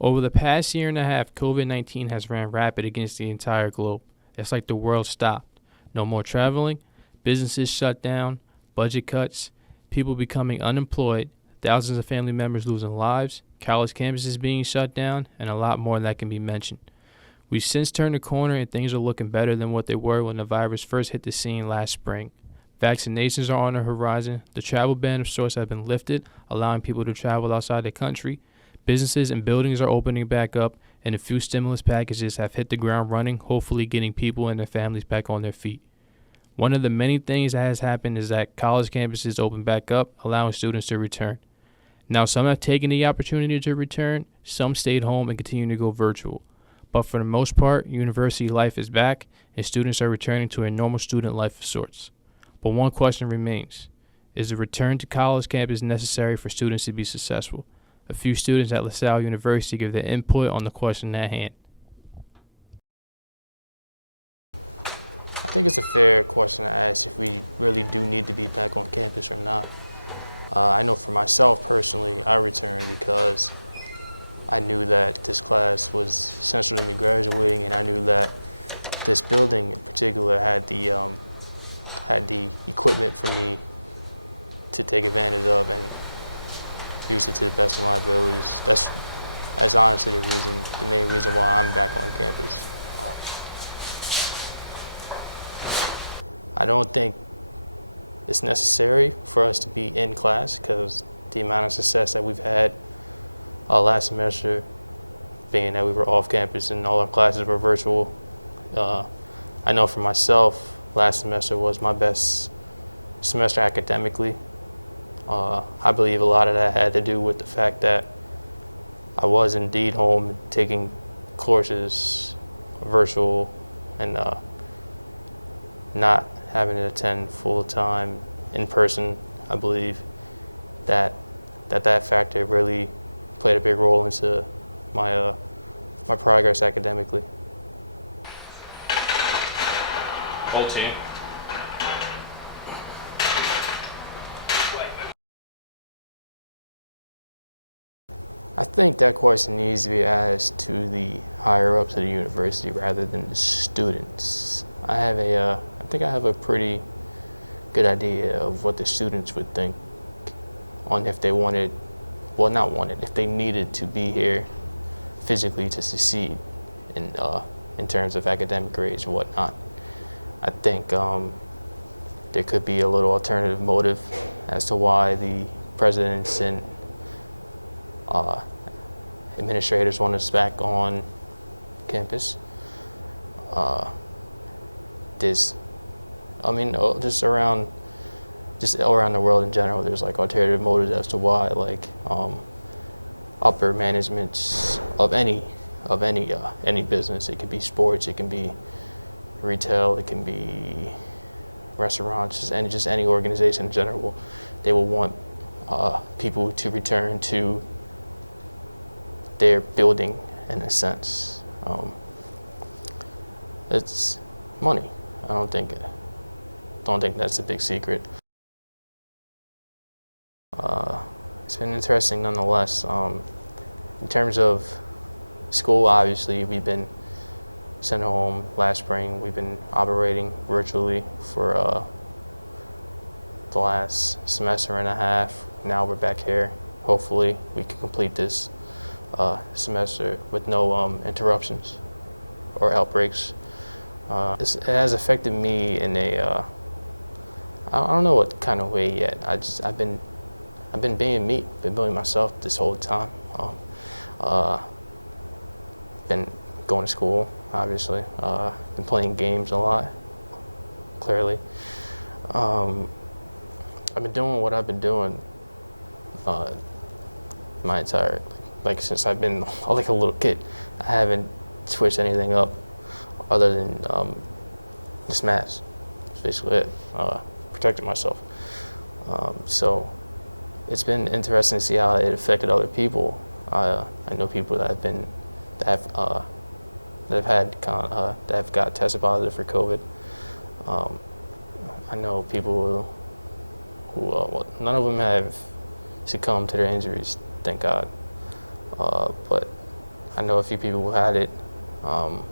Over the past year and a half, COVID-19 has ran rapid against the entire globe. It's like the world stopped. No more traveling, businesses shut down, budget cuts, people becoming unemployed, thousands of family members losing lives, college campuses being shut down, and a lot more that can be mentioned. We've since turned the corner and things are looking better than what they were when the virus first hit the scene last spring. Vaccinations are on the horizon, the travel ban of sorts have been lifted, allowing people to travel outside the country. Businesses and buildings are opening back up, and a few stimulus packages have hit the ground running, hopefully getting people and their families back on their feet. One of the many things that has happened is that college campuses open back up, allowing students to return. Now, some have taken the opportunity to return, some stayed home and continue to go virtual. But for the most part, university life is back, and students are returning to a normal student life of sorts. But one question remains. Is the return to college campus necessary for students to be successful? A few students at LaSalle University give their input on the question at hand. I think it's a fair question to ask if we really do need to be back on campus or not. I know for myself personally, I returned because I knew that this class was essential to me graduating, and I knew that this building in particular had the equipment for me to take advantage of and use it to the best of my abilities. That's honestly the main reason why I'm back on campus. I don't think it's necessary for us to be in class because the amount of success that we've had last semester, being that we were off campus and all our classes were virtual. I know for myself, last semester was my best semester academically. I believe a lot of that had to do with the fact that I was indeed home taking courses virtual and not having to attend full-time in person. I believe that factor really played a big role into my progress academically. Whole team. I think that question needs to be asked to the higher ups of the university rather than the students. I think I have a pretty good idea of what the students would think on if they wanted, well, not wanted, if they needed to be here physically to succeed in terms of academic grades and whatnot. I think there could be a little alternative motive as to why the presidents and administrators want us back on campus. Just around the world in general, there's like alternative motives as to why, like upper managements of any business. It could be sports, it can be retail, it can be restaurants, just any organization in general. They will want people to return to their building in a sense. It's money. I don't think that's a big secret. It's been interesting nonetheless. In terms of school, obviously we've been sent home last spring. We've been operating virtually for the last semester and a half. Now we're back here. Hopefully we can complete this semester with no interruptions or outbreaks. It has affected me in a I don't know what kind of way yet. I've been being me, been being myself this whole time. Been going to school, obviously. Been playing games a lot, clearly. I've been doing what I've been doing my entire, like since I've been like a little kid. I haven't switched anything up other than just mask. That's basically it. Protecting myself. So it's been interesting to see how it affected other people. I know people that have got tested positive for COVID. I know people who well, none of them have succumbed to their injuries, thank God. But I know a few people who had it. Um,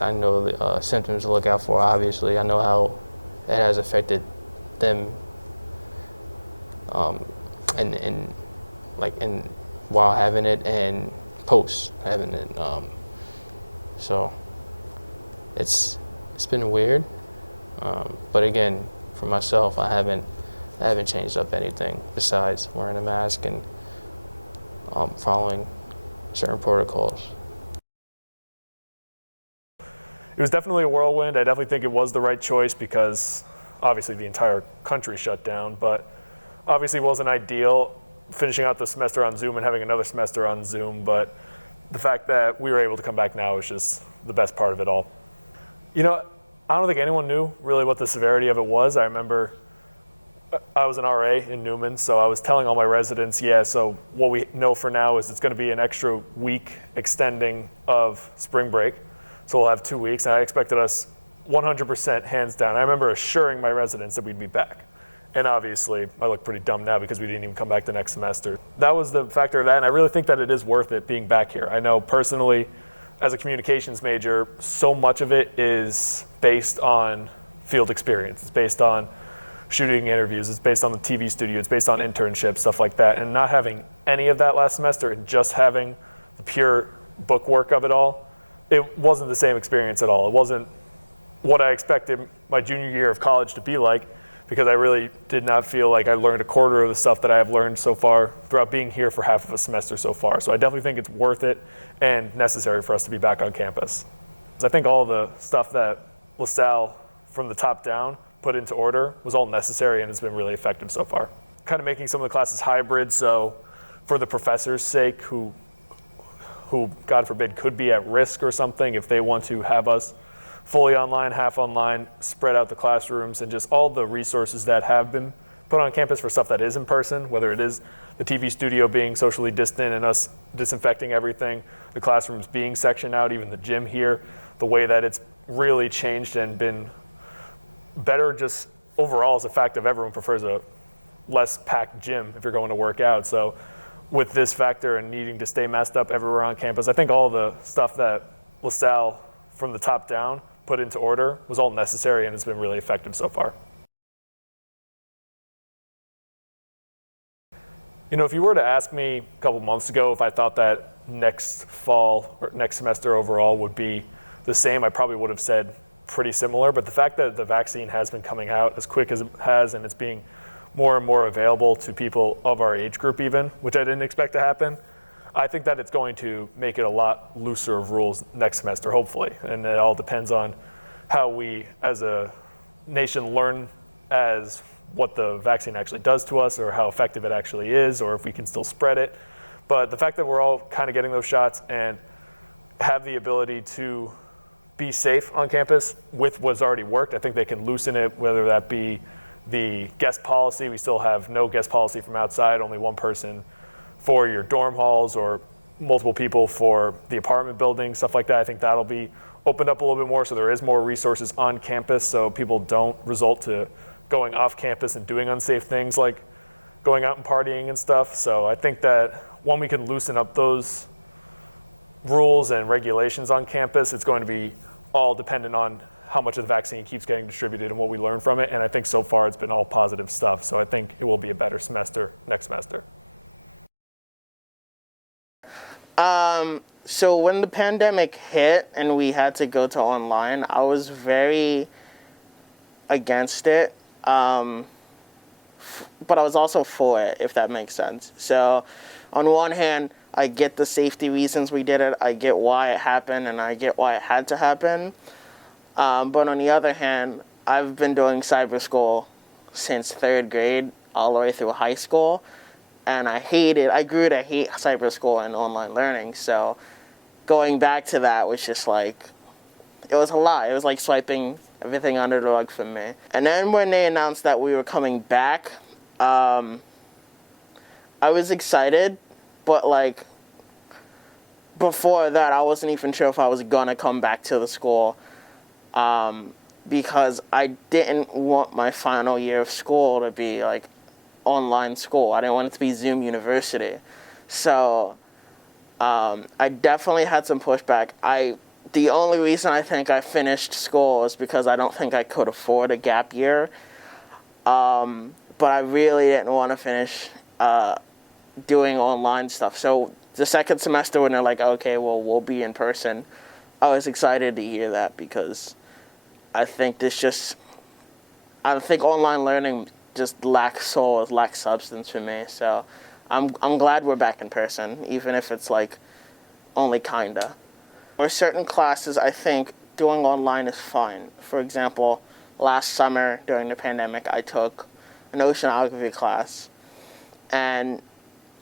I know the symptoms to look out for. Obviously, I know how it has affected them, and like in while having it and post having it. So it's been weird. But again, for myself, I haven't changed up anything besides wearing a mask and following certain protocols. It was definitely a whirlwind. I definitely think it was the right choice because obviously the entire country shut down, but obviously it wasn't ideal finishing out the semester on Zoom and having another semester on Zoom, but the fact that we were able to come back now is just the best part of it all. You know, I don't think anyone knew really what the severity of it was. I remember I was an RA in Newman, so I was telling all my residents, so what we know for now is it's going to be an extra week extending of spring break. So we'll have 2 weeks, and I expected us 100% hands down. I remember assuring my residents that we'd be back. And obviously, I look pretty dumb now because we didn't even come back the next semester. That was the factor of that, and I really think that it is worth it being back here. I know personally, as a communications major, so much of it is based on field experience. It's based on shooting interviews, it's based on the TV studio, it's based on internships, stuff like that. And not having any of that last semester and just having the pure book work of it all, it wasn't the same experience at all. It wasn't what I expected my junior year of college to be like, because I really did not feel like I learned a quarter of the stuff that I have learned so far throughout being here for half of a semester so far. So I definitely think it's worth it and necessary for us to be back on campus. I think all the stuff that LaSalle from the top down put into order was all necessary, and it's been really effective so far. Kind of making some of the classes hybrid, so for the professors' sake, who God forbid could be at risk or something, if they want to have us fully online, half online, spread out the classrooms, and just all the resources that have been put on campus for stuff that is in person, whether it is the TV studio being socially distant and us disinfecting everything, the classrooms being sectioned out, even the gym here, the way that it's really changed and been better just overall as a fact of everyone prefers a less packed gym if you're going to work out. So with this factor and needing to stay masked up everywhere on campus, I think all the stuff that LaSalle from the top down put into order was all necessary, and it's been really effective so far. You know, if you were to ask me a couple months ago if I thought that next fall or next semester overall would be the same, I probably would have said pretty similar. But the fact that the vaccine has been coming out as quick as it has, and it's being more and more available to people of our age group even, which I didn't expect to happen, I think that it's going to make it a lot looser of rules next semester, hopefully. And it all depends on how we as a nation learn as what the vaccine actually does to us, or how effective it actually is, or if we can still spread it. But the fact that we're all kind of getting those shots and have the ability to be safe on campus with what's already worked, I think they can loosen it, whether that be the guest policy. We still have no guest policy from outside, only one person for your dorm halls or multiple people for the apartment building, stuff like that. I think that'll be opened up a little bit more, so there is more resources on campus so people don't result to going off campus and doing unsafe things like going out and partying and stuff. So I think that when we can loosen up those rules and regulations on campus, it's going to be all dependent on how much of the vaccine keeps getting distributed and what we learn from it. And I think so far it's been all positive stuff. So I think it will be a better semester next semester. So when the pandemic hit and we had to go to online, I was very against it. But I was also for it, if that makes sense. So on one hand, I get the safety reasons we did it. I get why it happened, and I get why it had to happen. But on the other hand, I've been doing cyber school since 3rd grade all the way through high school. And I grew to hate cyber school and online learning. So going back to that was just like, it was a lot. It was like swiping everything under the rug for me. And then when they announced that we were coming back, I was excited, but like before that, I wasn't even sure if I was gonna come back to the school, because I didn't want my final year of school to be like online school. I didn't want it to be Zoom University. So I definitely had some pushback. The only reason I think I finished school is because I don't think I could afford a gap year. But I really didn't want to finish doing online stuff. So the second semester when they're like, okay, well, we'll be in person, I was excited to hear that because I think online learning just lacks soul, lacks substance for me. So I'm glad we're back in person, even if it's like only kinda. For certain classes, I think doing online is fine. For example, last summer during the pandemic, I took an oceanography class, and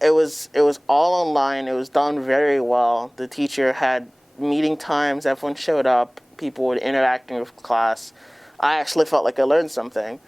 it was all online. It was done very well. The teacher had meeting times. Everyone showed up. People were interacting with class. I actually felt like I learned something.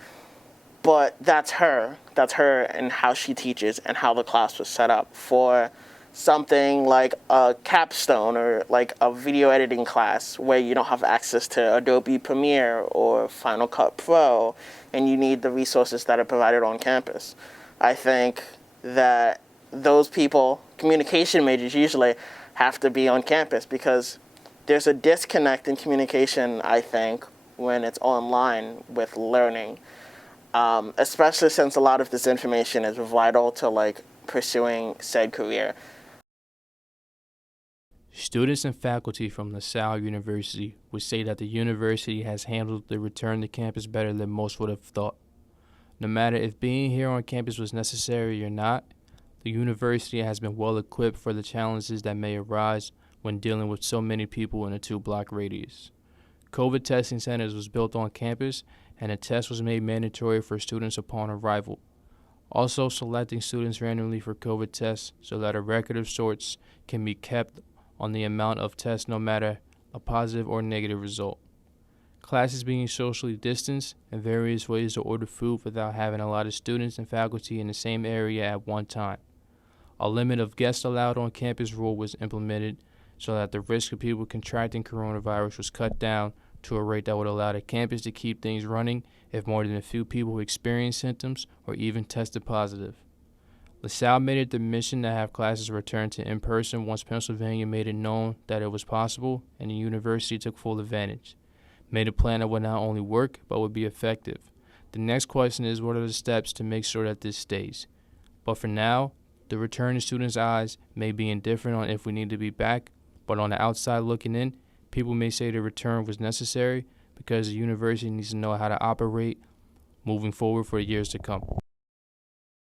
But that's her. That's her and how she teaches and how the class was set up. For something like a Capstone or like a video editing class where you don't have access to Adobe Premiere or Final Cut Pro and you need the resources that are provided on campus. I think that those people, communication majors usually, have to be on campus because there's a disconnect in communication, I think, when it's online with learning. Especially since a lot of this information is vital to like pursuing said career. Students and faculty from LaSalle University would say that the university has handled the return to campus better than most would have thought. No matter if being here on campus was necessary or not, the university has been well equipped for the challenges that may arise when dealing with so many people in a 2-block radius. COVID testing centers was built on campus, and a test was made mandatory for students upon arrival. Also, selecting students randomly for COVID tests so that a record of sorts can be kept on the amount of tests no matter a positive or negative result. Classes being socially distanced and various ways to order food without having a lot of students and faculty in the same area at one time. A limit of guests allowed on campus rule was implemented so that the risk of people contracting coronavirus was cut down to a rate that would allow the campus to keep things running if more than a few people experienced symptoms or even tested positive. LaSalle made it their mission to have classes return to in-person once Pennsylvania made it known that it was possible, and the university took full advantage. Made a plan that would not only work, but would be effective. The next question is, what are the steps to make sure that this stays? But for now, the return in students' eyes may be indifferent on if we need to be back, but on the outside looking in, people may say the return was necessary because the university needs to know how to operate moving forward for years to come.